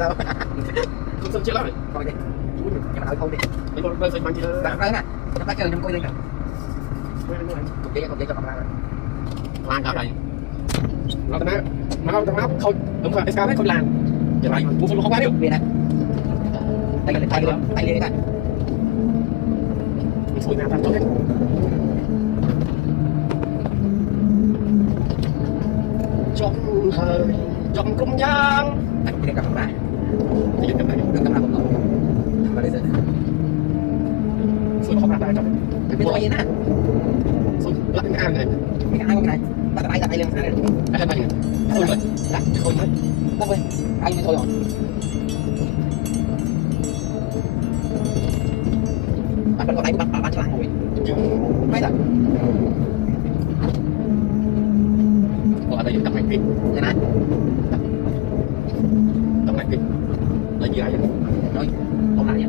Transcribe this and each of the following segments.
đâu không sân chết lắm rồi coi đi nhưng mà đợi không đi mấy con rơi xanh băng chưa đặt đấy nè chúng ta chơi trong coi đi nè không chỉ cho con ra rồi lan cả này nó tao nó không đúng rồi SK đấy không làm vậy này mua không quá điêu đi nè đây là tay đi nè mình xui nào ta tốt đấy trong cung giang anh đi cầm ra thì cầm này cầm ra một tổ và đây xui không ra tay trong cái biết gì nè xui lại cái ăn này cái ăn này đặt tay lên này cái tay này xui rồi đặt xui đấy đâu vậy anh mới thôi rồi bạn vẫn còn đánh bạn cho ngồi mấy lần ở đây tập mạnh kinh thế này tập mạnh kinh là gì ai vậy rồi không lại nhé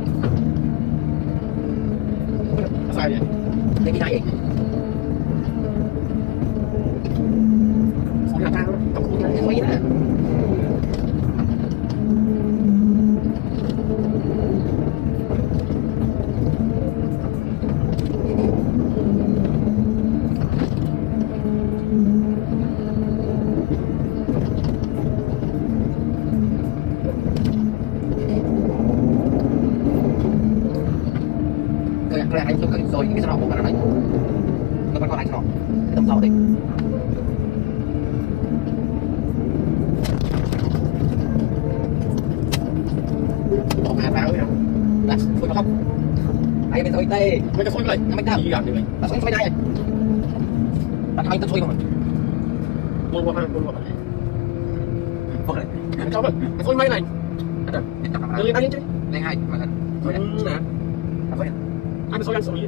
sai vậy cái gì này không là tao tập không là cái gì nè cái này tôi rồi cái sao của bạn đấy nó còn lại sao cái tầm sau đi không hạt tao nữa là xui nó không ai bên tôi tê mấy cái xui này nó mấy tao gì làm như vậy là xui đây bạn hai tên xui không buồn quá buồn quá không đấy anh cháu cái xui mấy này đưa lên anh chứ lên hai mà thật thôi nè thôi anh xui anh xui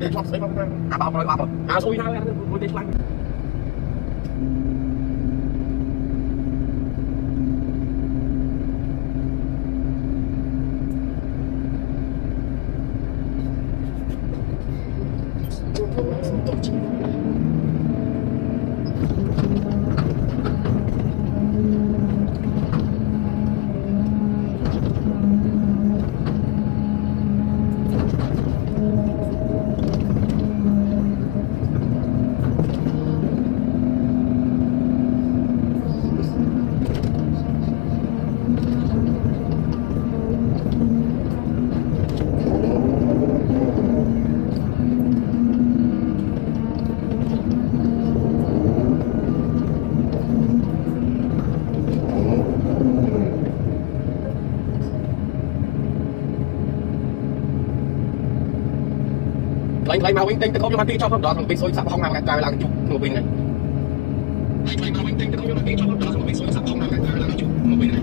để cho xui không bao rồi bao rồi xui nào anh muốn đi lăng lấy màu tinh không cho mati cho không đó thằng bị xôi sập không nào cả trời là cái chục một bình này lấy màu tinh không cho mati cho không đó thằng bị xôi sập không nào cả trời là cái chục một bình này